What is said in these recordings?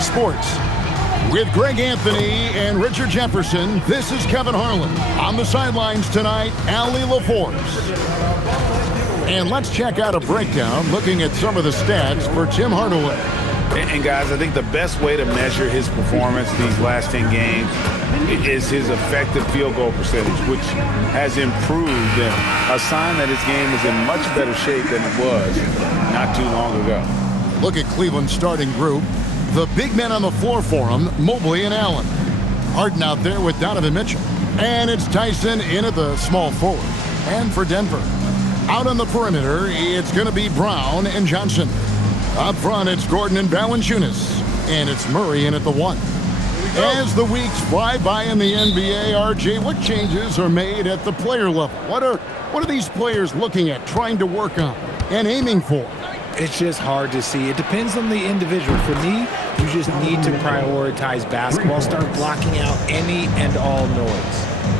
MyNBA Sports. With Greg Anthony and Richard Jefferson, this is Kevin Harlan. On the sidelines tonight, Allie LaForce. And let's check out a breakdown looking at some of the stats for Tim Hardaway. And guys, I think the best way to measure his performance these last 10 games is his effective field goal percentage, which has improved, and a sign that his game is in much better shape than it was not too long ago. Look at Cleveland's starting group. The big men on the floor for him, Mobley and Allen. Harden out there with Donovan Mitchell. And it's Tyson in at the small forward. And for Denver, out on the perimeter, it's going to be Brown and Johnson. Up front, it's Gordon and Valanciunas. And it's Murray in at the 1. As the weeks fly by in the NBA, RJ, what changes are made at the player level? What are these players looking at, trying to work on, and aiming for? It's just hard to see. It depends on the individual. For me, you just need to prioritize basketball, start blocking out any and all noise.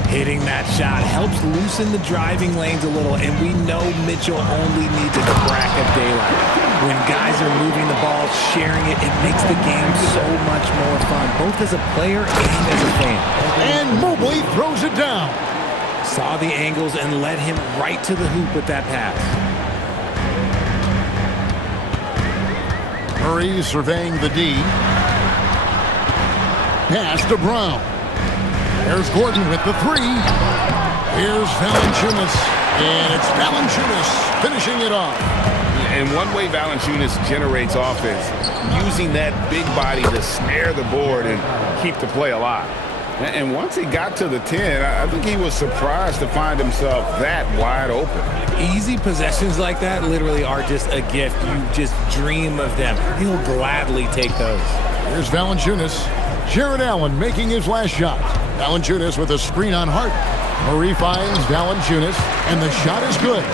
Hitting that shot helps loosen the driving lanes a little, and we know Mitchell only needs a crack of daylight. When guys are moving the ball, sharing it, it makes the game so much more fun, both as a player and as a fan. And Mobley throws it down. Saw the angles and led him right to the hoop with that pass. Murray surveying the D. Pass to Brown. There's Gordon with the 3. Here's Valanciunas. And it's Valanciunas finishing it off. And one way Valanciunas generates offense, using that big body to snare the board and keep the play alive. And once he got to the 10, I think he was surprised to find himself that wide open. Easy possessions like that literally are just a gift. You just dream of them. He'll gladly take those. Here's Valanciunas. Jared Allen making his last shot. Valanciunas with a screen on Hart. Murray finds Valanciunas, and the shot is good.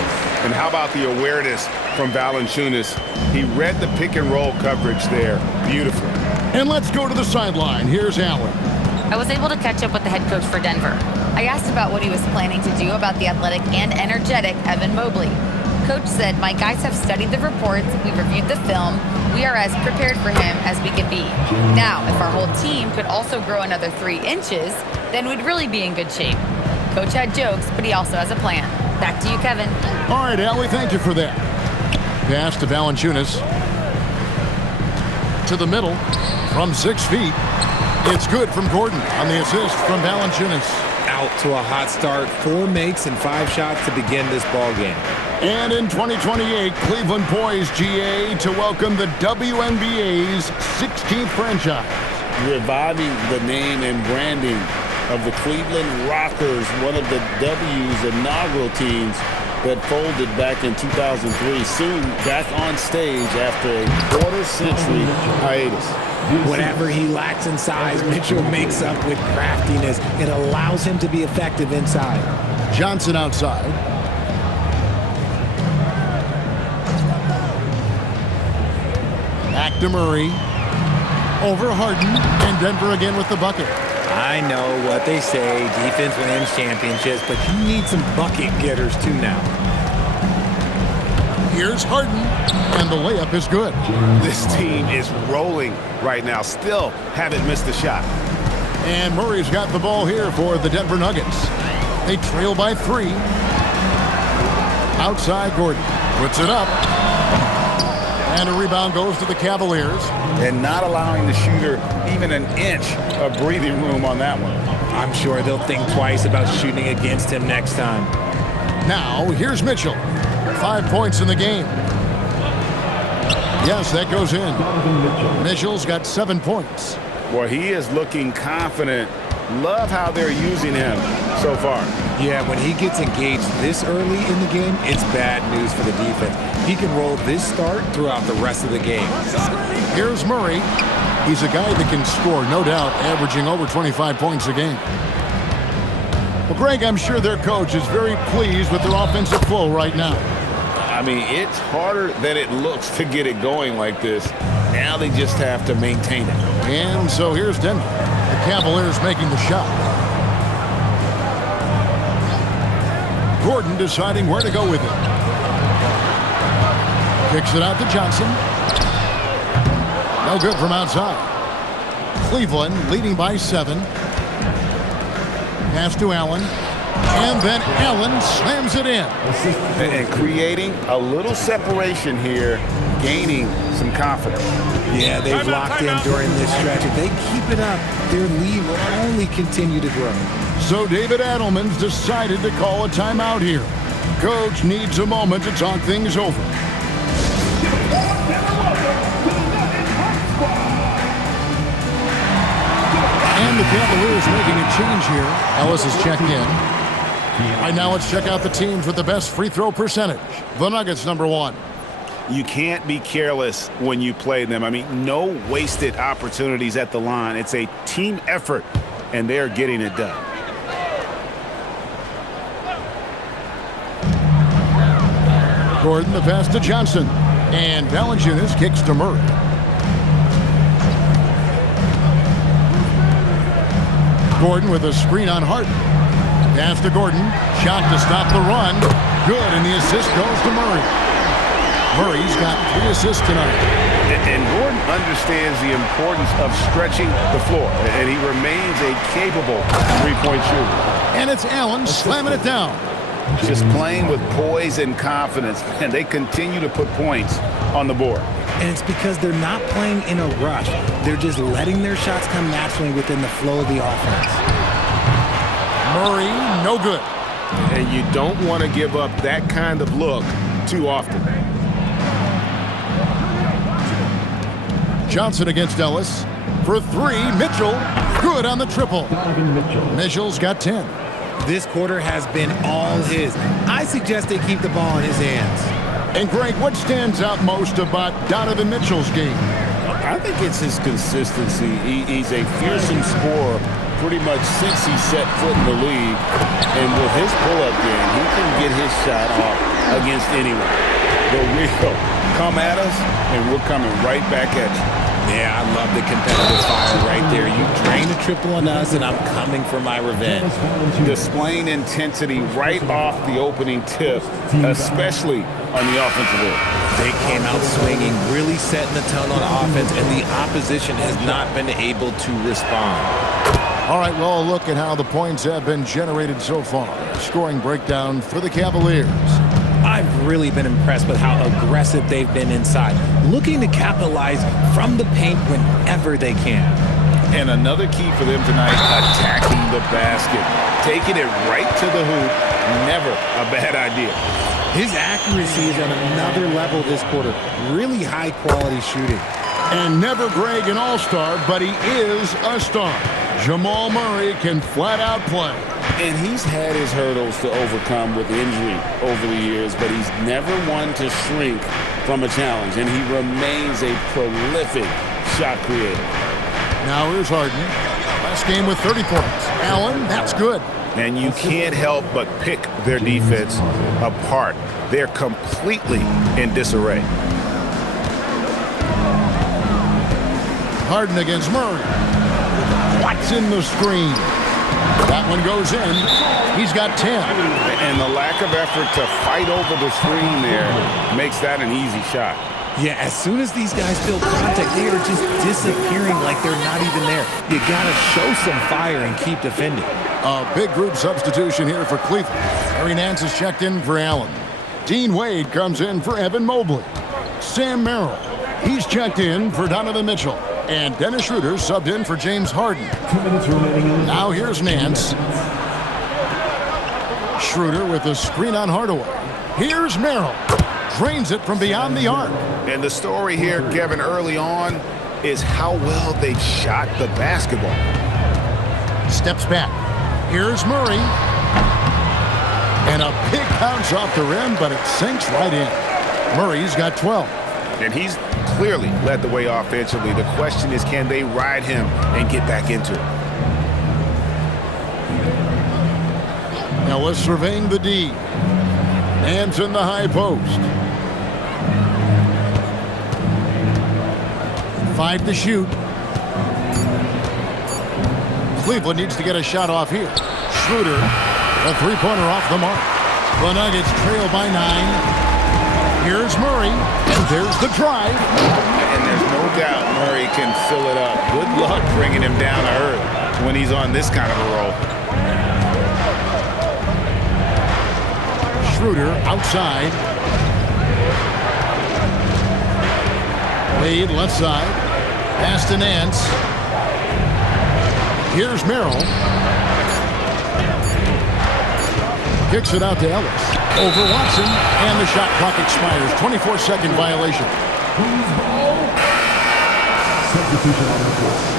And how about the awareness from Valanciunas? He read the pick and roll coverage there beautifully. And let's go to the sideline. Here's Allen. I was able to catch up with the head coach for Denver. I asked about what he was planning to do about the athletic and energetic Evan Mobley. Coach said, "My guys have studied the reports, we've reviewed the film, we are as prepared for him as we can be. Now, if our whole team could also grow another 3 inches, then we'd really be in good shape." Coach had jokes, but he also has a plan. Back to you, Kevin. All right, Allie, thank you for that. Pass to Valanciunas. To the middle, from 6 feet. It's good from Gordon on the assist from Valanciunas. Out to a hot start, 4 makes and 5 shots to begin this ball game. And in 2028, Cleveland poised, GA, to welcome the WNBA's 16th franchise. Reviving the name and branding of the Cleveland Rockers, one of the W's inaugural teams that folded back in 2003, soon back on stage after a quarter-century hiatus. Whatever he lacks in size, Mitchell makes up with craftiness. It allows him to be effective inside. Johnson outside. Back to Murray. Over Harden, and Denver again with the bucket. I know what they say, defense wins championships, but you need some bucket getters too now. Here's Harden, and the layup is good. This team is rolling right now. Still haven't missed a shot. And Murray's got the ball here for the Denver Nuggets. They trail by 3. Outside, Gordon puts it up. And a rebound goes to the Cavaliers. And not allowing the shooter even an inch of breathing room on that one. I'm sure they'll think twice about shooting against him next time. Now, here's Mitchell. 5 points in the game. Yes, that goes in. Mitchell's got 7 points. Boy, he is looking confident. Love how they're using him so far. Yeah, when he gets engaged this early in the game, it's bad news for the defense. He can roll this start throughout the rest of the game. Here's Murray. He's a guy that can score, no doubt, averaging over 25 points a game. Well, Greg, I'm sure their coach is very pleased with their offensive flow right now. I mean, it's harder than it looks to get it going like this. Now they just have to maintain it. And so here's Denver. The Cavaliers making the shot. Gordon deciding where to go with it. Kicks it out to Johnson. No good from outside. Cleveland leading by 7. Pass to Allen. And then Allen slams it in. And creating a little separation here, gaining some confidence. Yeah, they've locked in during this stretch. If they keep it up, their lead will only continue to grow. So David Adelman's decided to call a timeout here. Coach needs a moment to talk things over. And the Cavaliers making a change here. Ellis is checked in. All right, now let's check out the teams with the best free throw percentage. The Nuggets, number 1. You can't be careless when you play them. I mean, no wasted opportunities at the line. It's a team effort, and they're getting it done. Gordon, the pass to Johnson. And Valanciunas kicks to Murray. Gordon with a screen on Harden. Pass to Gordon. Shot to stop the run. Good, and the assist goes to Murray. Murray's got 3 assists tonight. And Gordon understands the importance of stretching the floor, and he remains a capable three-point shooter. And it's Allen slamming it down. Just playing with poise and confidence, and they continue to put points on the board. And it's because they're not playing in a rush. They're just letting their shots come naturally within the flow of the offense. Murray, no good. And you don't want to give up that kind of look too often. Johnson against Ellis. For 3, Mitchell. Good on the triple. Mitchell's got 10. This quarter has been all his. I suggest they keep the ball in his hands. And Greg, what stands out most about Donovan Mitchell's game? I think it's his consistency. He's a fearsome scorer pretty much since he set foot in the league. And with his pull-up game, he can get his shot off against anyone. The real come at us, and we're coming right back at you. Yeah, I love the competitive fire right there. You drain a triple on us, and I'm coming for my revenge. Displaying intensity right off the opening tip, especially on the offensive end. They came out swinging, really setting the tone on offense, and the opposition has not been able to respond. All right, well, look at how the points have been generated so far. Scoring breakdown for the Cavaliers. I've really been impressed with how aggressive they've been inside, looking to capitalize from the paint whenever they can. And another key for them tonight, attacking the basket. Taking it right to the hoop, never a bad idea. His accuracy is on another level this quarter. Really high-quality shooting. And never Greg an all-star, but he is a star. Jamal Murray can flat-out play. And he's had his hurdles to overcome with injury over the years, but he's never one to shrink from a challenge, and he remains a prolific shot creator. Now here's Harden. Last game with 30 points. Allen, that's good. And you can't help but pick their defense apart. They're completely in disarray. Harden against Murray. What's in the screen? That one goes in. He's got 10. And the lack of effort to fight over the screen there makes that an easy shot. Yeah, as soon as these guys feel contact, they are just disappearing like they're not even there. You got to show some fire and keep defending. A big group substitution here for Cleveland. Harry Nance is checked in for Allen. Dean Wade comes in for Evan Mobley. Sam Merrill, he's checked in for Donovan Mitchell. And Dennis Schroeder subbed in for James Harden. Now here's Nance. Schroeder with a screen on Hardaway. Here's Merrill. Drains it from beyond the arc. And the story here, Kevin, early on is how well they've shot the basketball. Steps back. Here's Murray. And a big bounce off the rim, but it sinks right in. Murray's got 12. And he's clearly led the way offensively. The question is, can they ride him and get back into it? Now let's surveying the D. Nance in the high post. 5 to shoot. Cleveland needs to get a shot off here. Schroeder, a three-pointer off the mark. The Nuggets trail by 9. Here's Murray, and there's the drive. And there's no doubt Murray can fill it up. Good luck luck bringing him down to earth when he's on this kind of a roll. Schroeder outside. Wade left side. Pass to Nance. Here's Merrill. Kicks it out to Ellis. Over Watson. And the shot clock expires. 24-second violation. Substitution on the court.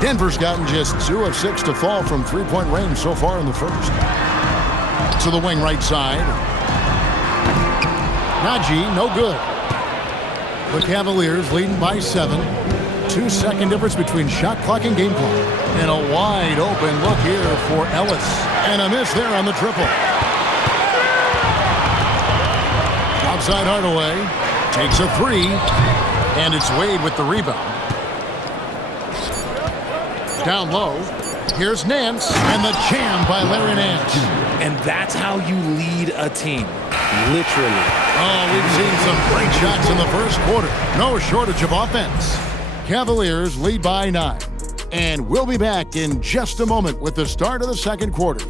Denver's gotten just 2 of 6 to fall from three-point range so far in the first. To the wing right side. Najee, no good. The Cavaliers leading by 7. 2-second difference between shot clock and game clock. And a wide open look here for Ellis. And a miss there on the triple. Outside Hardaway. Takes a 3. And it's Wade with the rebound. Down low. Here's Nance. And the jam by Larry Nance. And that's how you lead a team. Literally. Oh, we've seen some great shots in the first quarter. No shortage of offense. Cavaliers lead by 9. And we'll be back in just a moment with the start of the second quarter.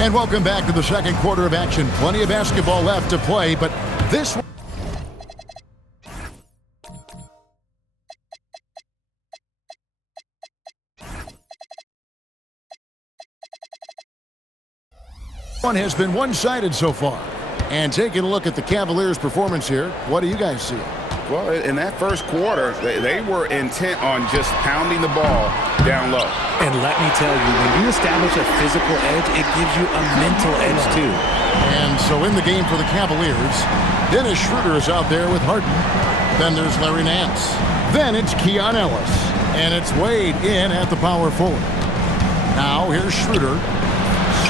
And welcome back to the second quarter of action. Plenty of basketball left to play, but this one has been one-sided so far. And taking a look at the Cavaliers' performance here, what do you guys see? Well, in that first quarter, they were intent on just pounding the ball down low. And let me tell you, when you establish a physical edge, it gives you a mental edge too. And so in the game for the Cavaliers, Dennis Schroeder is out there with Harden. Then there's Larry Nance. Then it's Keon Ellis. And it's Wade in at the power forward. Now here's Schroeder.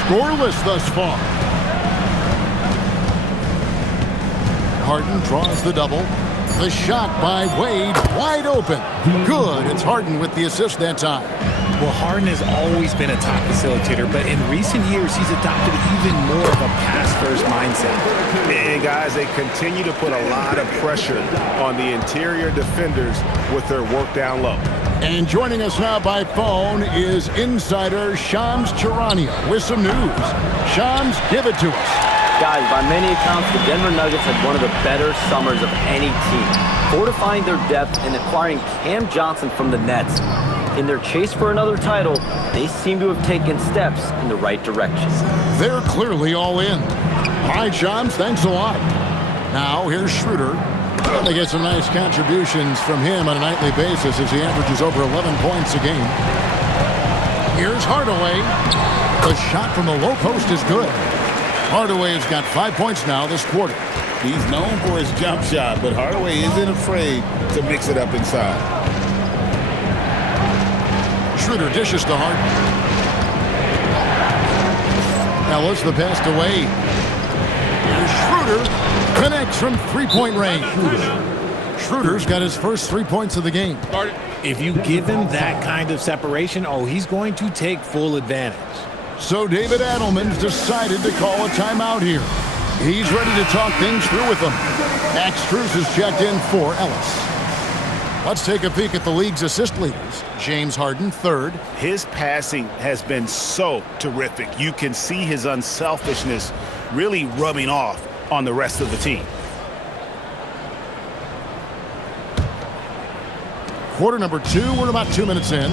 Scoreless thus far. Harden draws the double. The shot by Wade, wide open. Good. It's Harden with the assist that time. Well, Harden has always been a top facilitator, but in recent years, he's adopted even more of a pass-first mindset. And guys, they continue to put a lot of pressure on the interior defenders with their work down low. And joining us now by phone is insider Shams Charania with some news. Shams, give it to us. Guys, by many accounts, the Denver Nuggets had one of the better summers of any team, fortifying their depth and acquiring Cam Johnson from the Nets. In their chase for another title, they seem to have taken steps in the right direction. They're clearly all in. All right, Shams, thanks a lot. Now, here's Schroeder. They get some nice contributions from him on a nightly basis as he averages over 11 points a game. Here's Hardaway. The shot from the low post is good. Hardaway has got 5 points now this quarter. He's known for his jump shot, but Hardaway isn't afraid to mix it up inside. Schroeder dishes to Harden. Ellis, the pass to Wade. Here's Schroeder. Connects from three-point range. Schroeder's got his first 3 points of the game. If you give him that kind of separation, oh, he's going to take full advantage. So David Adelman's decided to call a timeout here. He's ready to talk things through with them. Max Strus has checked in for Ellis. Let's take a peek at the league's assist leaders. James Harden, third. His passing has been so terrific. You can see his unselfishness really rubbing off on the rest of the team. Quarter number 2, we're about 2 minutes in.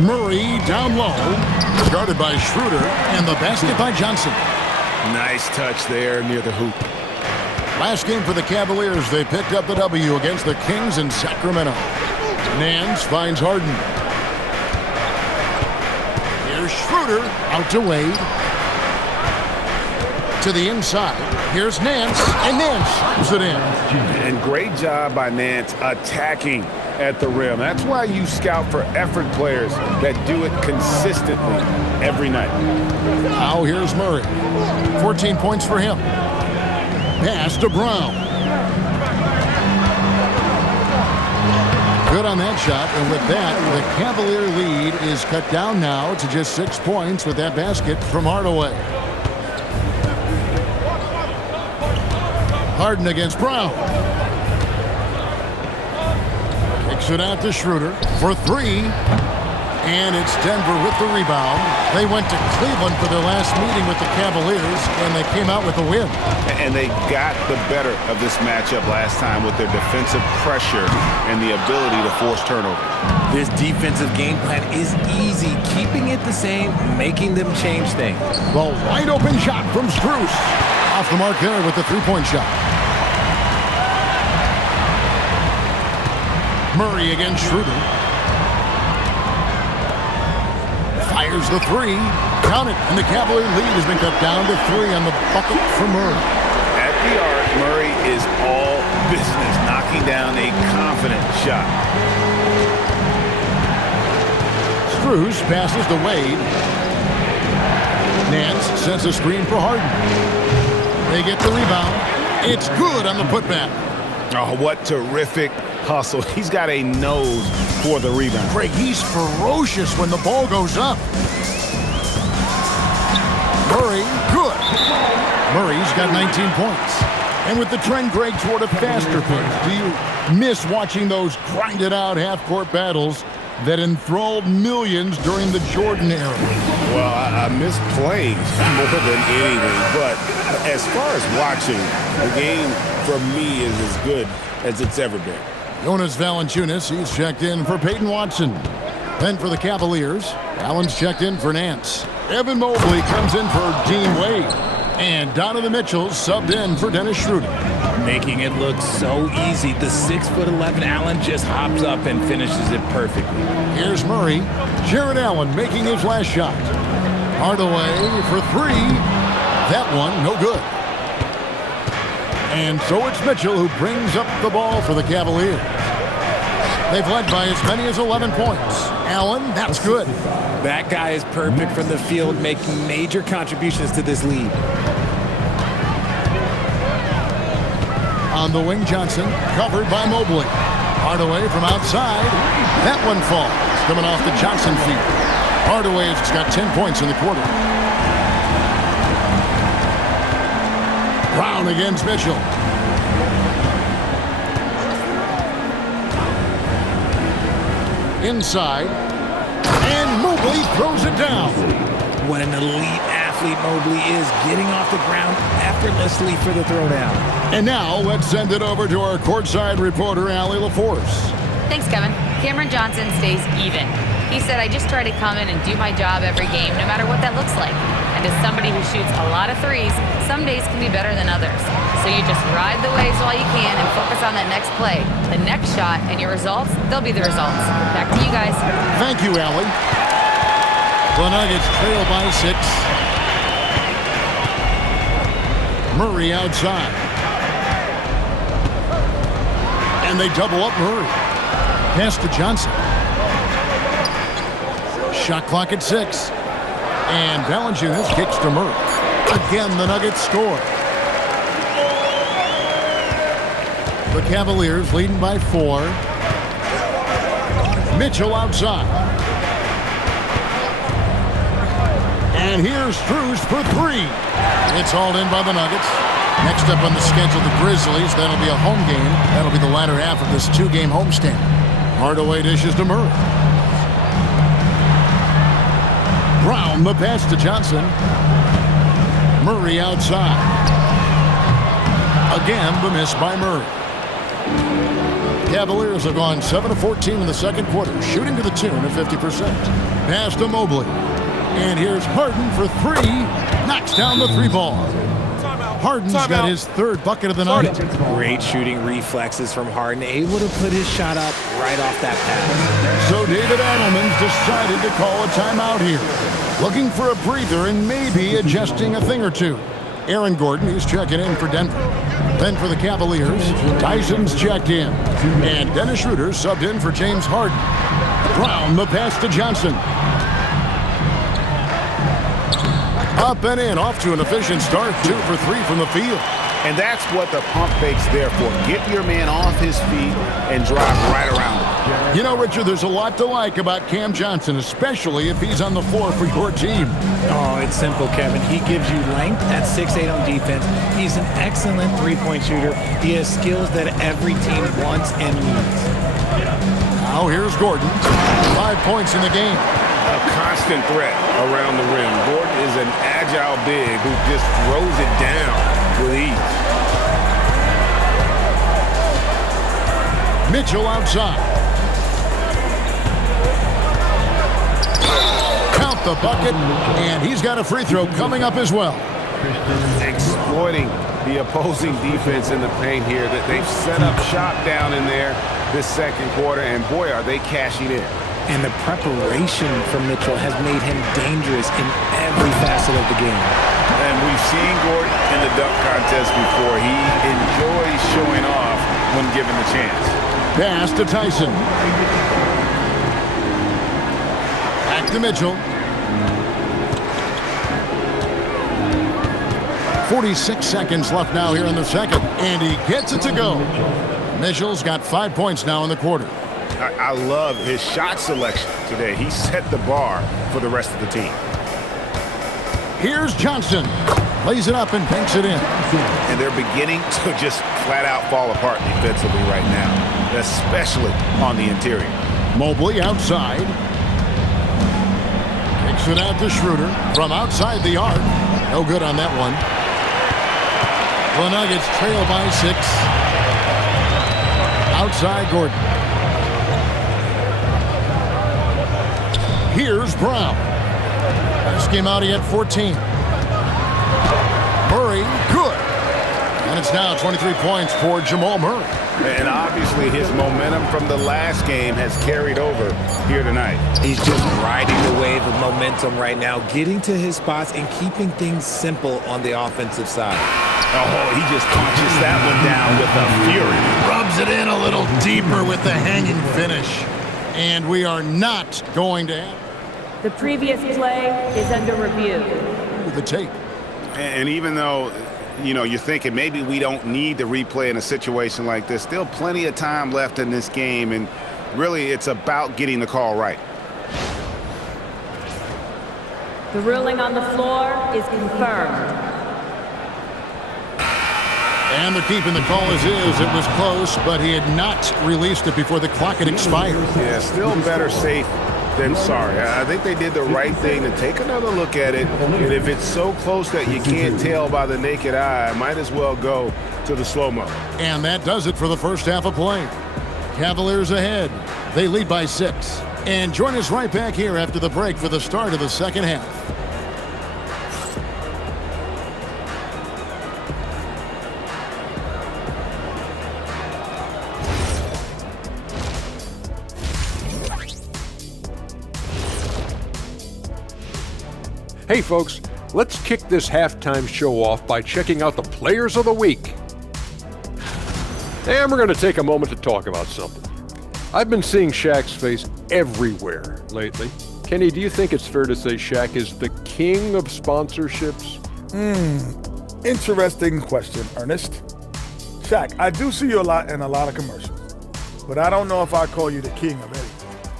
Murray down low, guarded by Schroeder, and the basket by Johnson. Nice touch there near the hoop. Last game for the Cavaliers, they picked up the W against the Kings in Sacramento. Nance finds Harden. Here's Schroeder, out to Wade. To the inside. Here's Nance, and Nance slams it in. And great job by Nance attacking at the rim. That's why you scout for effort players that do it consistently every night. Now here's Murray. 14 points for him. Pass to Brown. Good on that shot, and with that, the Cavalier lead is cut down now to just 6 points with that basket from Hardaway. Harden against Brown. Kicks it out to Schroeder for three. And it's Denver with the rebound. They went to Cleveland for their last meeting with the Cavaliers, and they came out with a win. And they got the better of this matchup last time with their defensive pressure and the ability to force turnover. This defensive game plan is easy, keeping it the same, making them change things. The wide open shot from Strus. Off the mark there with the three-point shot. Murray against Schroeder. Fires the three. Count it. And the Cavalier lead has been cut down to 3 on the bucket for Murray. At the arc, Murray is all business, knocking down a confident shot. Strus passes to Wade. Nance sends a screen for Harden. They get the rebound. It's good on the putback. Oh, what terrific hustle. He's got a nose for the rebound. Greg, he's ferocious when the ball goes up. Murray, good. Murray's got 19 points. And with the trend, Greg, toward a faster pace, do you miss watching those grinded-out half-court battles that enthralled millions during the Jordan era? Well, I miss playing more than anything, but as far as watching, the game for me is as good as it's ever been. Jonas Valanciunas, he's checked in for Peyton Watson. Then for the Cavaliers, Allen's checked in for Nance. Evan Mobley comes in for Dean Wade. And Donovan Mitchell subbed in for Dennis Schroeder. Making it look so easy, the 6'11" Allen just hops up and finishes it perfectly. Here's Murray. Jared Allen making his last shot. Hardaway for 3. That one, no good. And so it's Mitchell who brings up the ball for the Cavaliers. They've led by as many as 11 points. Allen, that's good. That guy is perfect from the field, making major contributions to this lead. On the wing, Johnson, covered by Mobley. Hardaway from outside. That one falls, coming off the Johnson feet. Hardaway has got 10 points in the quarter. Brown against Mitchell. Inside. And Mobley throws it down. What an elite athlete Mobley is, getting off the ground effortlessly for the throwdown. And now let's send it over to our courtside reporter, Allie LaForce. Thanks, Kevin. Cameron Johnson stays even. He said, I just try to come in and do my job every game, no matter what that looks like. And as somebody who shoots a lot of threes, some days can be better than others. So you just ride the waves while you can and focus on that next play, the next shot, and your results, they'll be the results. Back to you guys. Thank you, Allie. The Nuggets trail by 6. Murray outside. And they double up Murray. Pass to Johnson. Shot clock at 6. And Valanciunas kicks to Murray. Again, the Nuggets score. The Cavaliers leading by 4. Mitchell outside. And here's Strus for 3. It's hauled in by the Nuggets. Next up on the schedule, the Grizzlies. That'll be a home game. That'll be the latter half of this 2-game homestand. Hardaway dishes to Murray. Brown, the pass to Johnson. Murray outside. Again, the miss by Murray. Cavaliers have gone 7 of 14 in the second quarter, shooting to the tune of 50%. Pass to Mobley. And here's Harden for 3. Knocks down the 3 ball. Harden's got his 3rd bucket of the night. Great shooting reflexes from Harden, able to put his shot up right off that pass. So David Adelman's decided to call a timeout here. Looking for a breather and maybe adjusting a thing or two. Aaron Gordon, he's checking in for Denver. Then for the Cavaliers, Tyson's checked in. And Dennis Schroeder subbed in for James Harden. Brown, the pass to Johnson. Up and in, off to an efficient start, 2 for 3 from the field. And that's what the pump fake's there for. Get your man off his feet and drive right around him. You know, Richard, there's a lot to like about Cam Johnson, especially if he's on the floor for your team. Oh, it's simple, Kevin. He gives you length at 6'8" on defense. He's an excellent three-point shooter. He has skills that every team wants and needs. Now here's Gordon. 5 points in the game. A constant threat around the rim. Gordon is an agile big who just throws it down with ease. Mitchell outside. Count the bucket, and he's got a free throw coming up as well. Exploiting the opposing defense in the paint here. That they've set up shop down in there this second quarter, and boy, are they cashing in. And the preparation from Mitchell has made him dangerous in every facet of the game. And we've seen Gordon in the dunk contest before. He enjoys showing off when given the chance. Pass to Tyson. Back to Mitchell. 46 seconds left now here in the second, and he gets it to go. Mitchell's got 5 points now in the quarter. I love his shot selection today. He set the bar for the rest of the team. Here's Johnson. Lays it up and banks it in. And they're beginning to just flat out fall apart defensively right now, especially on the interior. Mobley outside. Kicks it out to Schroeder from outside the arc. No good on that one. The Nuggets trail by 6. Outside Gordon. Here's Brown. Last game out, he had 14. Murray, good. And it's now 23 points for Jamal Murray. And obviously his momentum from the last game has carried over here tonight. He's just riding the wave of momentum right now, getting to his spots and keeping things simple on the offensive side. Oh, he just punches that one down with a fury. Rubs it in a little deeper with the hanging finish. And we are not going to have the previous play is under review. the tape. And even though, you know, you're thinking maybe we don't need to replay in a situation like this, still plenty of time left in this game, and really it's about getting the call right. The ruling on the floor is confirmed. And they're keeping the call as is. It was close, but he had not released it before the clock had expired. Yeah, still better safe than sorry. I think they did the right thing to take another look at it. And if it's so close that you can't tell by the naked eye, might as well go to the slow-mo. And that does it for the first half of play. Cavaliers ahead. They lead by 6. And join us right back here after the break for the start of the second half. Hey folks, let's kick this halftime show off by checking out the Players of the Week. And we're going to take a moment to talk about something. I've been seeing Shaq's face everywhere lately. Kenny, do you think it's fair to say Shaq is the king of sponsorships? Interesting question, Ernest. Shaq, I do see you a lot in a lot of commercials, but I don't know if I call you the king of anything.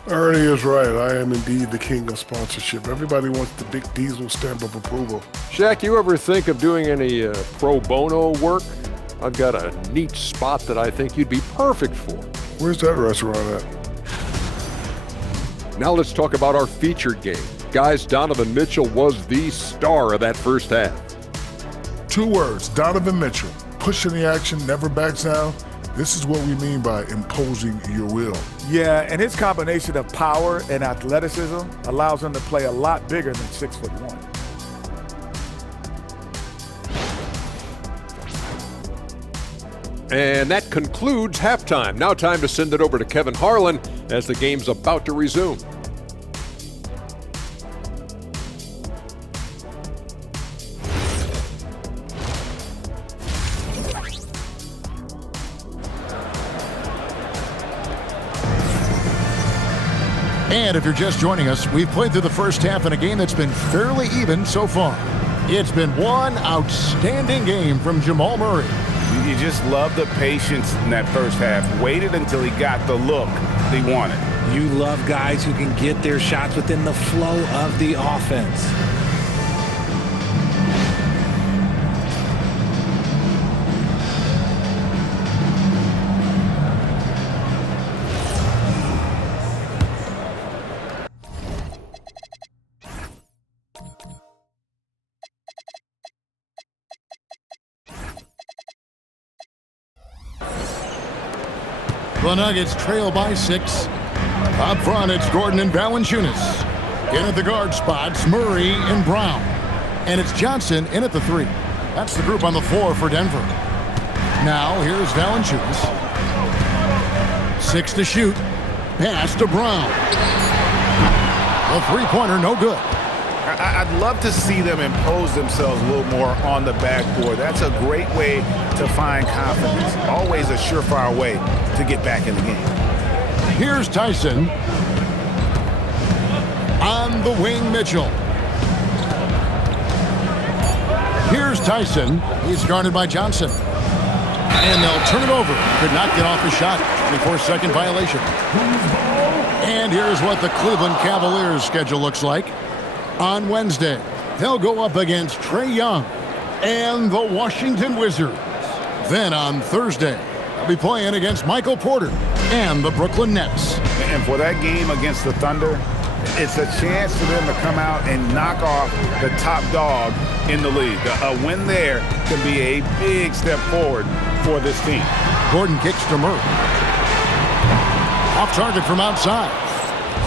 Ernie is right. I am indeed the king of sponsorship. Everybody wants the big diesel stamp of approval. Shaq, you ever think of doing any pro bono work? I've got a neat spot that I think you'd be perfect for. Where's that restaurant at? Now let's talk about our featured game. Guys, Donovan Mitchell was the star of that first half. 2 words, Donovan Mitchell. Pushing the action, never backs down. This is what we mean by imposing your will. Yeah, and his combination of power and athleticism allows him to play a lot bigger than 6'1". And that concludes halftime. Now time to send it over to Kevin Harlan as the game's about to resume. And if you're just joining us, we've played through the first half in a game that's been fairly even so far. It's been one outstanding game from Jamal Murray. You just love the patience in that first half. Waited until he got the look he wanted. You love guys who can get their shots within the flow of the offense. The Nuggets trail by 6. Up front, it's Gordon and Valanciunas. In at the guard spots, Murray and Brown. And it's Johnson in at the 3. That's the group on the floor for Denver. Now, here's Valanciunas. 6 to shoot. Pass to Brown. The three-pointer, no good. I'd love to see them impose themselves a little more on the backboard. That's a great way to find confidence. Always a surefire way to get back in the game. Here's Tyson. On the wing, Mitchell. Here's Tyson. He's guarded by Johnson. And they'll turn it over. Could not get off the shot. 24-second violation. And here's what the Cleveland Cavaliers schedule looks like. On Wednesday, they'll go up against Trae Young and the Washington Wizards. Then on Thursday, they'll be playing against Michael Porter and the Brooklyn Nets. And for that game against the Thunder, it's a chance for them to come out and knock off the top dog in the league. A win there can be a big step forward for this team. Gordon kicks to Murray. Off target from outside.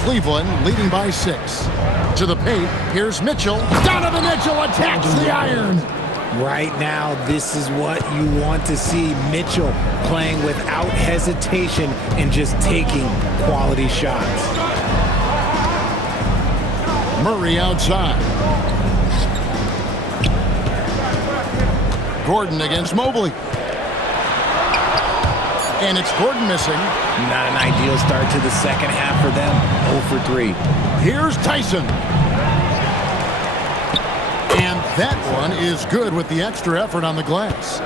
Cleveland leading by 6. To the paint, here's Mitchell. Donovan Mitchell attacks the iron. Right now, this is what you want to see. Mitchell playing without hesitation and just taking quality shots. Murray outside. Gordon against Mobley. And it's Gordon missing. Not an ideal start to the second half for them. 0 for 3. Here's Tyson. And that one is good with the extra effort on the glass.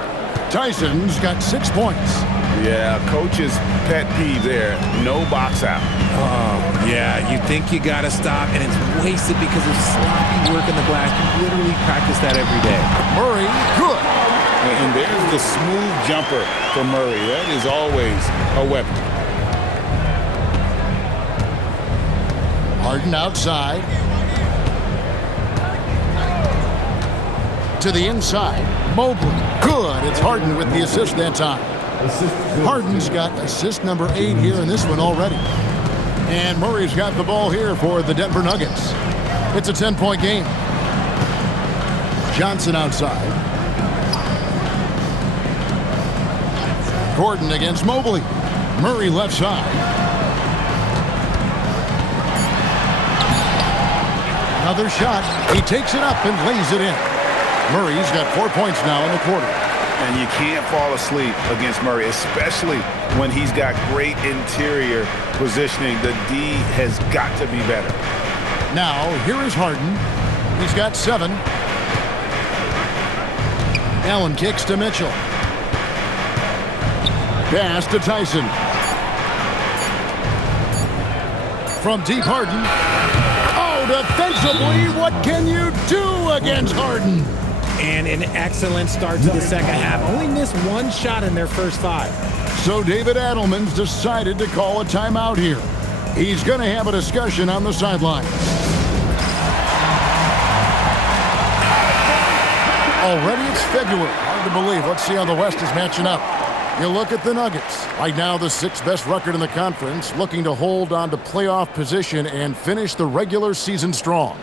Tyson's got 6 points. Yeah, coach's pet peeve there. No box out. Oh, yeah. You think you got to stop, and it's wasted because of sloppy work in the glass. You literally practice that every day. Murray, good. And there's the smooth jumper for Murray. That is always a weapon. Harden outside. To the inside. Mobley. Good. It's Harden with the assist that time. Harden's got assist number 8 here in this one already. And Murray's got the ball here for the Denver Nuggets. It's a 10-point game. Johnson outside. Gordon against Mobley. Murray left side. Another shot. He takes it up and lays it in. Murray's got 4 points now in the quarter. And you can't fall asleep against Murray, especially when he's got great interior positioning. The D has got to be better. Now, here is Harden. He's got 7. Allen kicks to Mitchell. Pass to Tyson. From deep, Harden. Oh, defensively, what can you do against Harden? And an excellent start to the second half. Only missed 1 shot in their first 5. So David Adelman's decided to call a timeout here. He's going to have a discussion on the sideline. Already it's February. Hard to believe. Let's see how the West is matching up. You look at the Nuggets. Right now, the 6th best record in the conference, looking to hold on to playoff position and finish the regular season strong.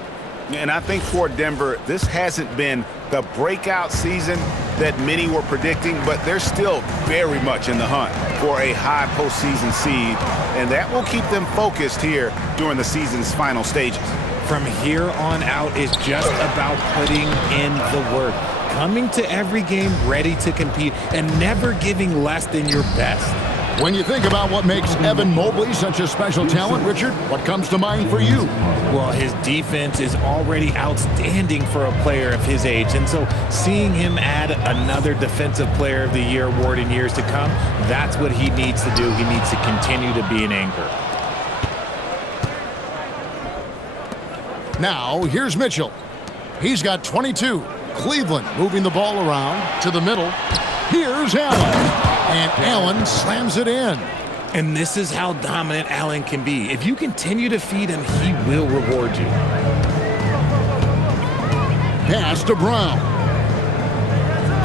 And I think for Denver, this hasn't been the breakout season that many were predicting, but they're still very much in the hunt for a high postseason seed, and that will keep them focused here during the season's final stages. From here on out is just about putting in the work. Coming to every game ready to compete and never giving less than your best. When you think about what makes Evan Mobley such a special talent, Richard, what comes to mind for you? Well, his defense is already outstanding for a player of his age, and so seeing him add another Defensive Player of the Year award in years to come, that's what he needs to do. He needs to continue to be an anchor. Now, here's Mitchell. He's got 22. Cleveland moving the ball around to the middle. Here's Allen. And Allen slams it in. And this is how dominant Allen can be. If you continue to feed him, he will reward you. Pass to Brown.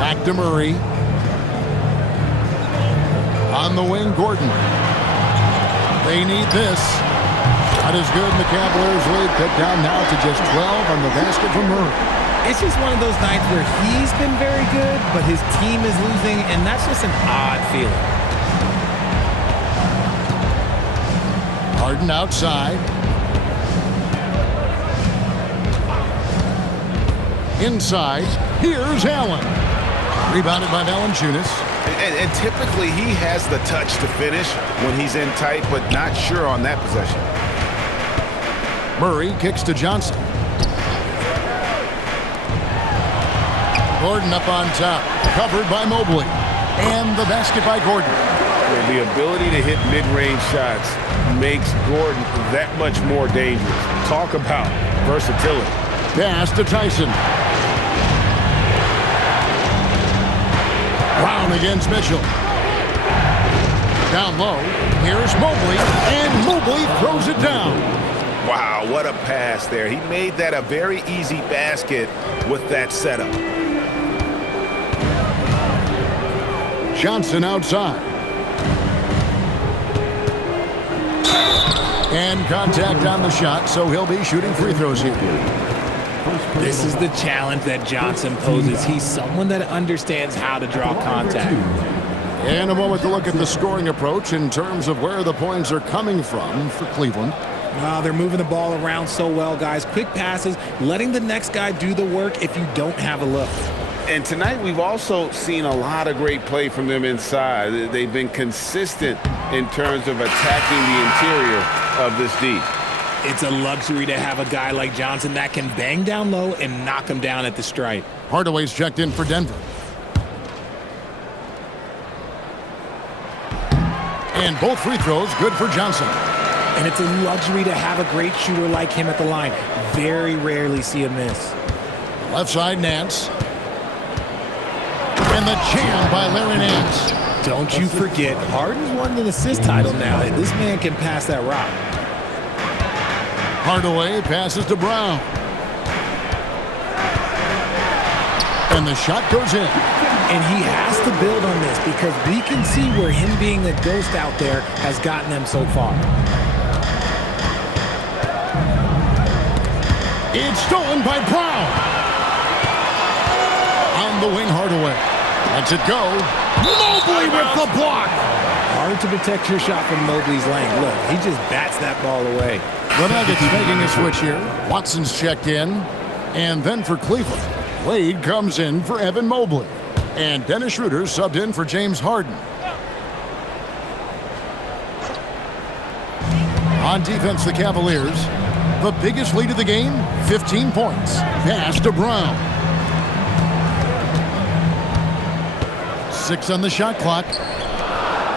Back to Murray. On the wing, Gordon. They need this. Not as good, and the Cavaliers lead cut down now to just 12 on the basket from Murray. It's just one of those nights where he's been very good, but his team is losing, and that's just an odd feeling. Harden outside. Inside. Here's Allen. Rebounded by Valanciunas. And typically he has the touch to finish when he's in tight, but not sure on that possession. Murray kicks to Johnson. Gordon up on top, covered by Mobley. And the basket by Gordon. The ability to hit mid-range shots makes Gordon that much more dangerous. Talk about versatility. Pass to Tyson. Brown against Mitchell. Down low, here's Mobley, and Mobley throws it down. Wow, what a pass there. He made that a very easy basket with that setup. Johnson outside. And contact on the shot, so he'll be shooting free throws here. This is the challenge that Johnson poses. He's someone that understands how to draw contact. In a moment to look at the scoring approach in terms of where the points are coming from for Cleveland. Wow, they're moving the ball around so well, guys. Quick passes, letting the next guy do the work if you don't have a look. And tonight we've also seen a lot of great play from them inside. They've been consistent in terms of attacking the interior of this D. It's a luxury to have a guy like Johnson that can bang down low and knock him down at the stripe. Hardaway's checked in for Denver. And both free throws good for Johnson. And it's a luxury to have a great shooter like him at the line. Very rarely see a miss. Left side, Nance. And the jam by Larry Nance. Don't you forget, Harden's won the assist title now. This man can pass that rock. Hardaway passes to Brown. And the shot goes in. And he has to build on this because we can see where him being a ghost out there has gotten them so far. It's stolen by Brown. On the wing, Hardaway. Lets it go. Mobley with the block. Hard to protect your shot from Mobley's lane. Look, he just bats that ball away. The Nuggets making a switch here. Watson's checked in. And then for Cleveland, Wade comes in for Evan Mobley. And Dennis Schroeder subbed in for James Harden. On defense, the Cavaliers. The biggest lead of the game, 15 points. Pass to Brown. 6 on the shot clock.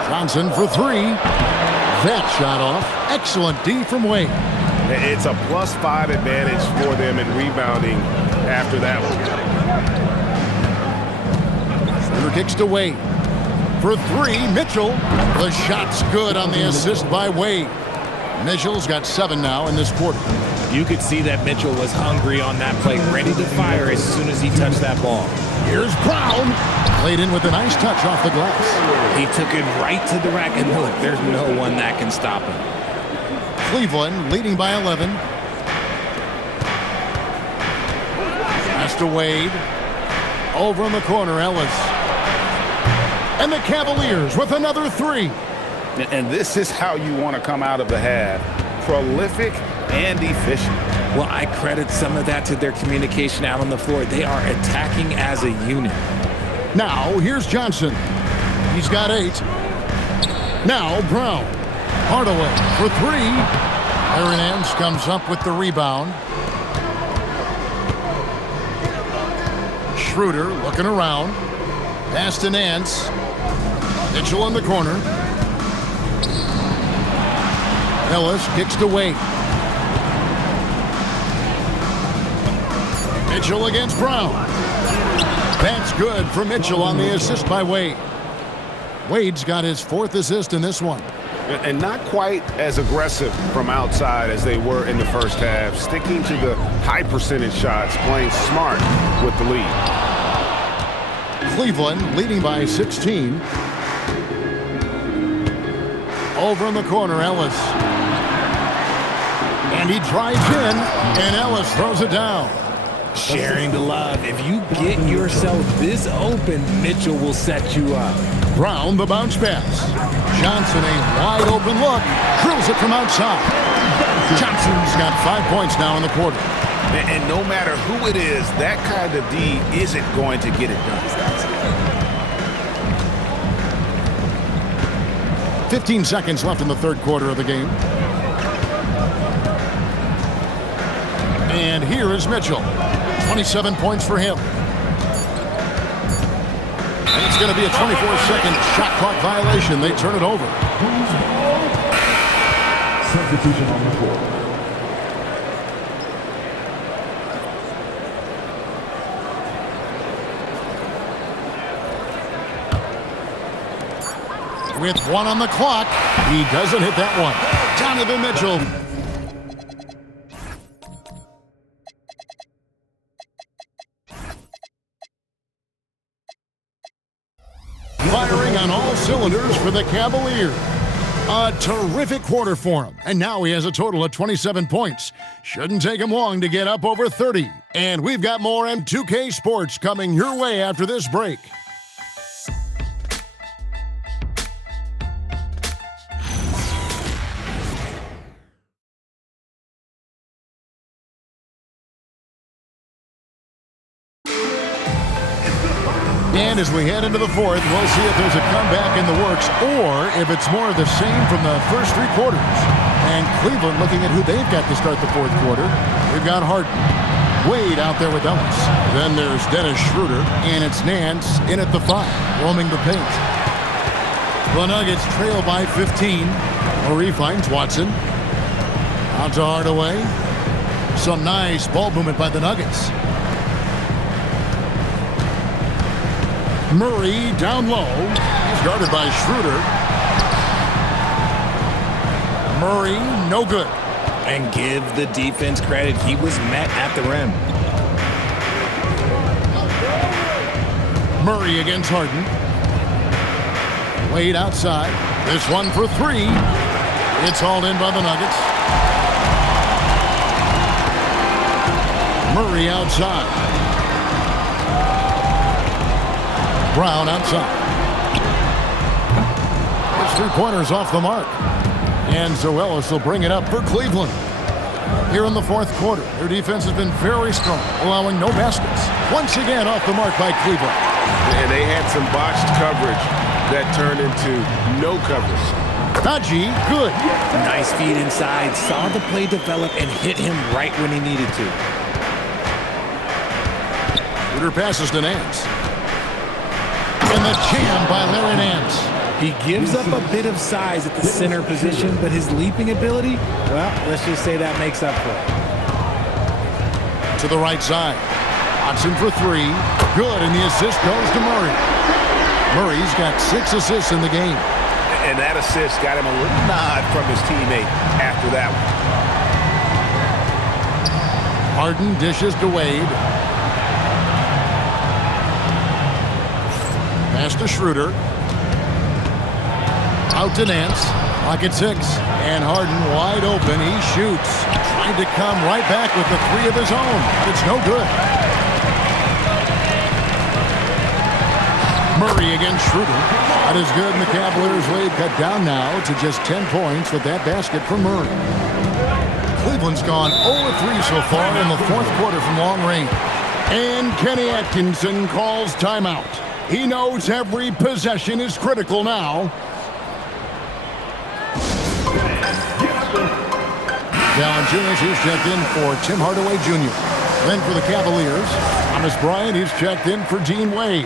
Johnson for 3. That shot off. Excellent D from Wade. It's a +5 advantage for them in rebounding after that one. Schroeder kicks to Wade. For 3, Mitchell. The shot's good on the assist by Wade. Mitchell's got 7 now in this quarter. You could see that Mitchell was hungry on that play, ready to fire as soon as he touched that ball. Here's Brown. Played in with a nice touch off the glass. He took it right to the rack, and look, there's no one that can stop him. Cleveland leading by 11. Pass to Wade. Over in the corner, Ellis. And the Cavaliers with another 3. And this is how you want to come out of the half. Prolific and efficient. Well, I credit some of that to their communication out on the floor. They are attacking as a unit. Now, here's Johnson. He's got 8. Now Brown. Hardaway for three. Larry Nance comes up with the rebound. Schroeder looking around. Pass to Nance. Mitchell in the corner. Ellis kicks to Wade. Mitchell against Brown. That's good for Mitchell on the assist by Wade. Wade's got his fourth assist in this one. And not quite as aggressive from outside as they were in the first half. Sticking to the high percentage shots, playing smart with the lead. Cleveland leading by 16. Over in the corner, Ellis. And he drives in, and Ellis throws it down. Sharing the love. If you get yourself this open, Mitchell will set you up. Brown, the bounce pass. Johnson, a wide open look. Drills it from outside. Johnson's got 5 points now in the quarter. And no matter who it is, that kind of D isn't going to get it done. 15 seconds left in the third quarter of the game. And here is Mitchell. 27 points for him. And it's going to be a 24-second shot clock violation. They turn it over. Substitution on the floor. With one on the clock, he doesn't hit that one. Donovan Mitchell. Firing on all cylinders for the Cavaliers. A terrific quarter for him. And now he has a total of 27 points. Shouldn't take him long to get up over 30. And we've got more M2K Sports coming your way after this break. And as we head into the fourth, we'll see if there's a comeback in the works or if it's more of the same from the first three quarters. And Cleveland looking at who they've got to start the fourth quarter. We've got Harden. Wade out there with Ellis. Then there's Dennis Schroeder, and it's Nance in at the 5, roaming the paint. The Nuggets trail by 15. Murray finds Watson. Out to Hardaway. Some nice ball movement by the Nuggets. Murray down low. He's guarded by Schroeder. Murray, no good. And give the defense credit. He was met at the rim. Murray against Harden. Wade outside. This one for three. It's hauled in by the Nuggets. Murray outside. Brown outside. His three-pointer's off the mark. And so Ellis will bring it up for Cleveland. Here in the fourth quarter, their defense has been very strong, allowing no baskets. Once again off the mark by Cleveland. And they had some botched coverage that turned into no coverage. Haji, good. Nice feed inside. Saw the play develop and hit him right when he needed to. Schroeder passes to Nance. And the jam by Larry Nance. He gives up a bit of size at the center position, but his leaping ability, well, let's just say that makes up for it. To the right side. Watson for three. Good, and the assist goes to Murray. Murray's got 6 assists in the game. And that assist got him a little nod from his teammate after that one. Harden dishes to Wade. Pass to Schroeder. Out to Nance. Clock at 6. And Harden wide open. He shoots. Trying to come right back with the 3 of his own. But it's no good. Murray against Schroeder. Not as good, and the Cavaliers lead cut down now to just 10 points with that basket from Murray. Cleveland's gone 0-3 so far in the fourth quarter from long range. And Kenny Atkinson calls timeout. He knows every possession is critical now. Valanciunas, he's checked in for Tim Hardaway Jr. Then for the Cavaliers, Thomas Bryant, he's checked in for Dean Wade.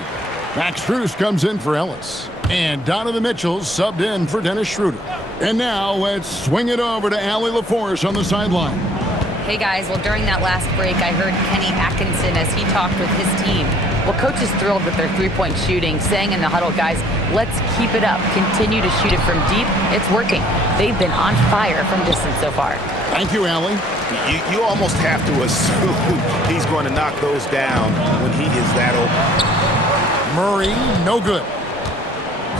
Max Strus comes in for Ellis. And Donovan Mitchell subbed in for Dennis Schroeder. And now let's swing it over to Allie LaForce on the sideline. Hey guys, well during that last break, I heard Kenny Atkinson as he talked with his team. Well, coach is thrilled with their three-point shooting, saying in the huddle, guys, let's keep it up. Continue to shoot it from deep. It's working. They've been on fire from distance so far. Thank you, Allie. You almost have to assume he's going to knock those down when he is that open. Murray, no good.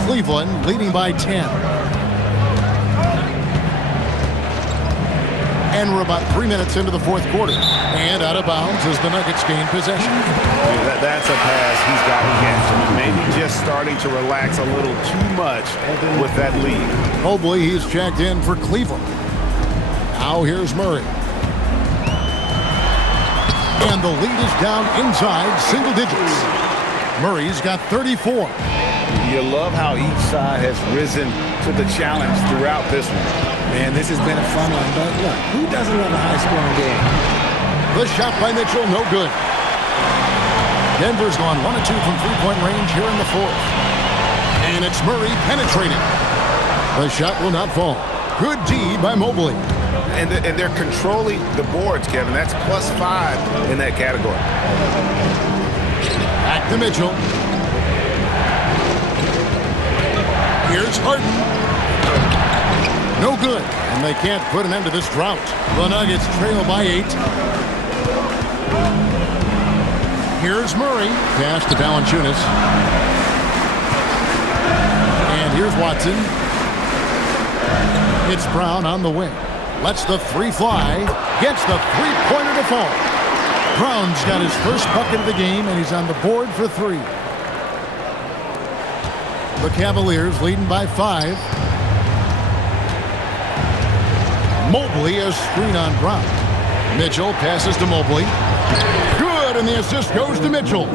Cleveland leading by 10. And we're about 3 minutes into the fourth quarter. And out of bounds as the Nuggets gain possession. That's a pass he's got to catch. Maybe just starting to relax a little too much with that lead. Mobley, he's checked in for Cleveland. Now here's Murray. And the lead is down inside single digits. Murray's got 34. You love how each side has risen to the challenge throughout this one. Man, this has been a fun one, but look, who doesn't love a high-scoring game? The shot by Mitchell, no good. Denver's gone 1 of 2 from three-point range here in the fourth. And it's Murray penetrating. The shot will not fall. Good D by Mobley. And they're controlling the boards, Kevin. That's +5 in that category. Back to Mitchell. Here's Harden. No good. And they can't put an end to this drought. The Nuggets trail by 8. Here's Murray. Pass to Valanciunas. And here's Watson. It's Brown on the wing. Lets the three fly. Gets the three-pointer to fall. Brown's got his first bucket of the game, and he's on the board for 3. The Cavaliers leading by 5. Mobley, a screen on Brown. Mitchell passes to Mobley. Good, and the assist goes to Mitchell.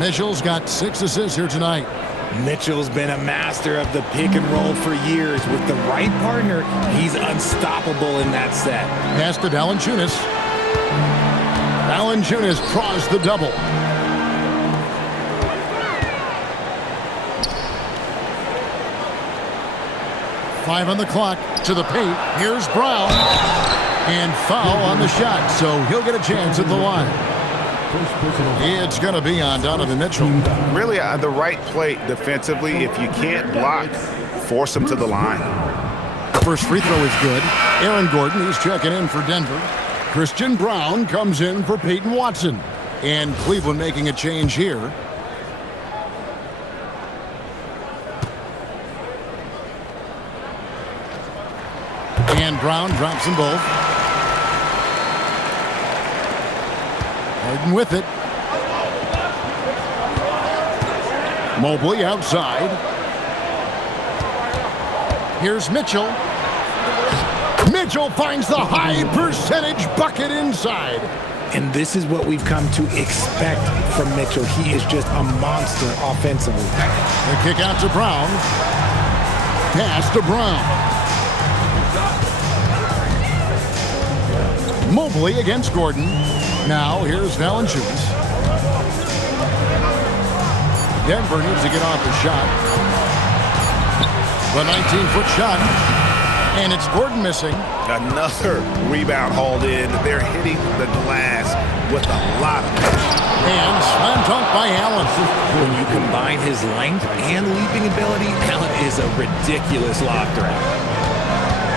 Mitchell's got 6 assists here tonight. Mitchell's been a master of the pick and roll for years. With the right partner, he's unstoppable in that set. Pass to Valanciunas. Valanciunas draws the double. Five on the clock to the paint. Here's Brown. And foul on the shot, so he'll get a chance at the line. It's going to be on Donovan Mitchell. Really the right play defensively. If you can't block, force him to the line. First free throw is good. Aaron Gordon, he's checking in for Denver. Christian Brown comes in for Peyton Watson. And Cleveland making a change here. And Brown drops them both. Harden with it. Mobley outside. Here's Mitchell. Mitchell finds the high percentage bucket inside. And this is what we've come to expect from Mitchell. He is just a monster offensively. The kick out to Brown. Pass to Brown. Mobley against Gordon. Now here's Valanciunas. Denver needs to get off the shot. The 19-foot shot. And it's Gordon missing. Another rebound hauled in. They're hitting the glass with a lot of pressure. And slam dunk by Allen. When you combine his length and leaping ability, Allen is a ridiculous lob threat.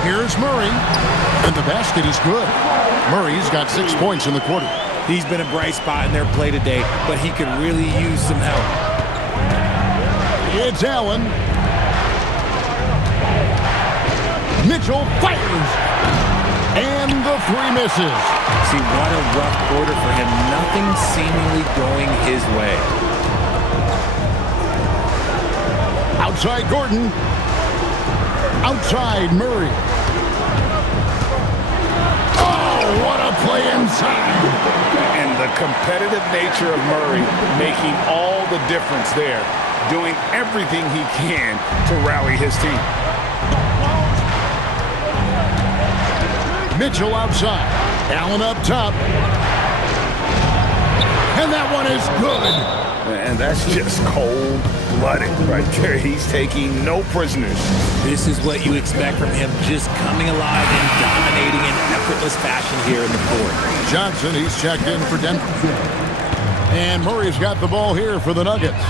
Here's Murray. And the basket is good. Murray's got 6 points in the quarter. He's been a bright spot in their play today, but he could really use some help. It's Allen. Mitchell fires. And the three misses. See, what a rough quarter for him. Nothing seemingly going his way. Outside Gordon. Outside Murray. Oh, what a play inside. And the competitive nature of Murray making all the difference there. Doing everything he can to rally his team. Mitchell outside. Allen up top. And that one is good. And that's just cold-blooded right there. He's taking no prisoners. This is what you expect from him, just coming alive and dominating in effortless fashion here in the fourth. Johnson, he's checked in for Denver. And Murray's got the ball here for the Nuggets.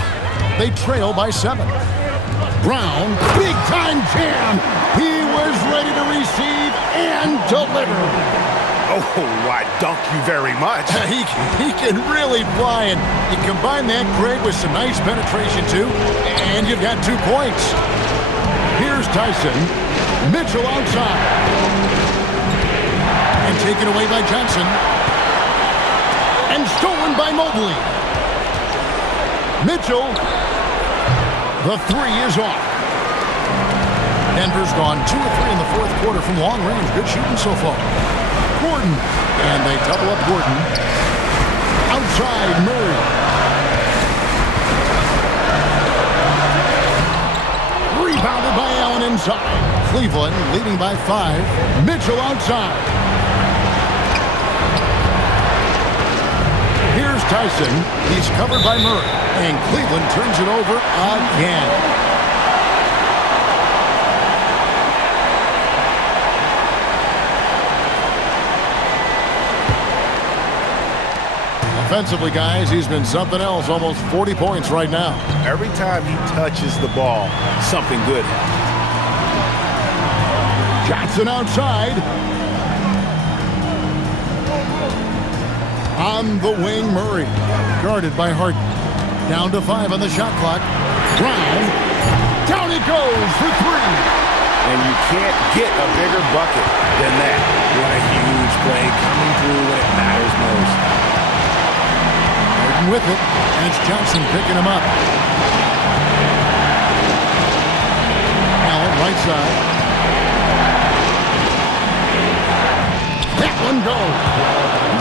They trail by 7. Brown, big-time jam. He was ready to receive and deliver. Oh, why, dunk you very much. He can really fly, and you combine that, Greg, with some nice penetration, too, and you've got 2 points. Here's Tyson. Mitchell outside. And taken away by Johnson. And stolen by Mobley. Mitchell. The 3 is off. Denver's gone 2 of 3 in the fourth quarter from long range. Good shooting so far. Gordon. And they double up Gordon. Outside Murray. Rebounded by Allen inside. Cleveland leading by 5. Mitchell outside. Here's Tyson. He's covered by Murray. And Cleveland turns it over again. Offensively, guys, he's been something else. Almost 40 points right now. Every time he touches the ball, something good happens. Johnson outside. On the wing, Murray. Guarded by Harden. Down to 5 on the shot clock. Brown. Down it goes for 3. And you can't get a bigger bucket than that. What a huge play coming through when it matters most. With it, and it's Johnson picking him up. Allen, right side. That one goes.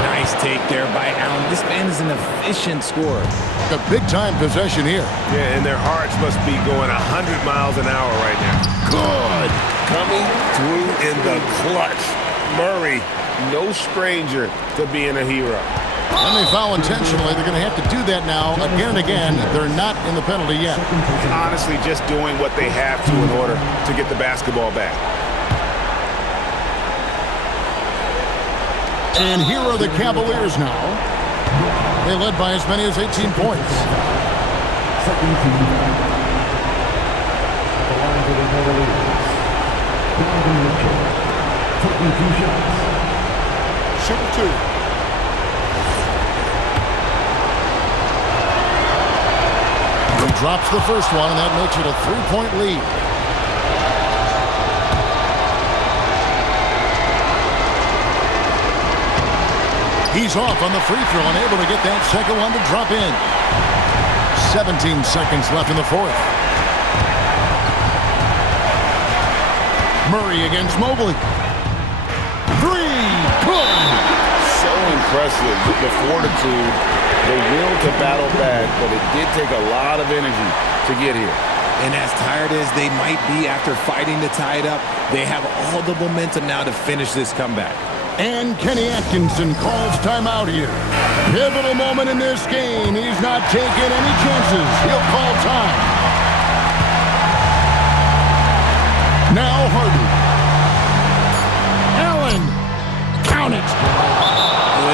Nice take there by Allen. This man is an efficient scorer. A big-time possession here. Yeah, and their hearts must be going 100 miles an hour right now. Good. Coming through in the clutch. Murray, no stranger to being a hero. When they foul intentionally, they're going to have to do that now again and again. They're not in the penalty yet. Honestly, just doing what they have to in order to get the basketball back. And here are the Cavaliers now. They led by as many as 18 points. Second team. The line for the Cavaliers. Donovan Mitchell. Taking 2 shots. Shoot 2. Drops the first one, and that makes it a 3-point lead. He's off on the free throw and able to get that second one to drop in. 17 seconds left in the fourth. Murray against Mobley. 3. Good. So impressive, the fortitude, the will to battle back, but it did take a lot of energy to get here. And as tired as they might be after fighting to tie it up, they have all the momentum now to finish this comeback. And Kenny Atkinson calls timeout here. Pivotal moment in this game. He's not taking any chances. He'll call time. Now Harden. Allen. Count it.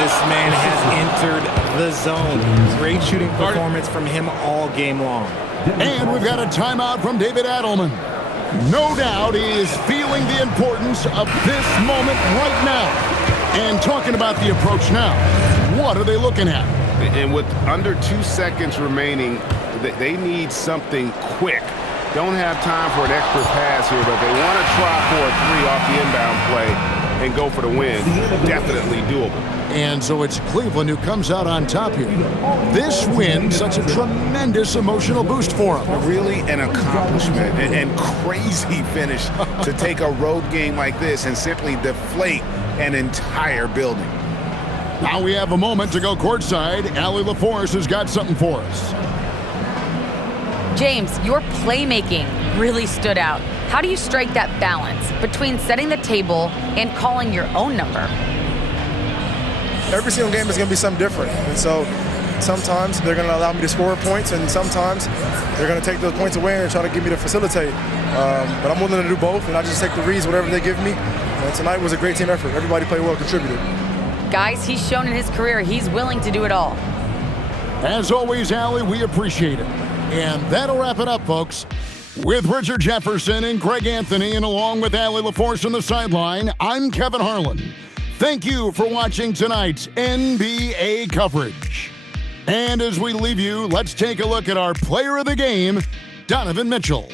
This man has entered the zone. Great shooting performance from him all game long. And we've got a timeout from David Adelman. No doubt he is feeling the importance of this moment right now. And talking about the approach now, what are they looking at? And with under 2 seconds remaining, they need something quick. Don't have time for an extra pass here, but they want to try for a 3 off the inbound play and go for the win. Definitely doable. And so it's Cleveland who comes out on top here. This win, such a tremendous emotional boost for them. Really an accomplishment and crazy finish to take a road game like this and simply deflate an entire building. Now we have a moment to go courtside. Allie LaForce has got something for us. James, your playmaking really stood out. How do you strike that balance between setting the table and calling your own number? Every single game is going to be something different. And so sometimes they're going to allow me to score points, and sometimes they're going to take those points away and try to get me to facilitate. But I'm willing to do both, and I just take the reads, whatever they give me. And tonight was a great team effort. Everybody played well, contributed. Guys, he's shown in his career he's willing to do it all. As always, Allie, we appreciate it. And that'll wrap it up, folks. With Richard Jefferson and Greg Anthony, and along with Allie LaForce on the sideline, I'm Kevin Harlan. Thank you for watching tonight's NBA coverage. And as we leave you, let's take a look at our player of the game, Donovan Mitchell.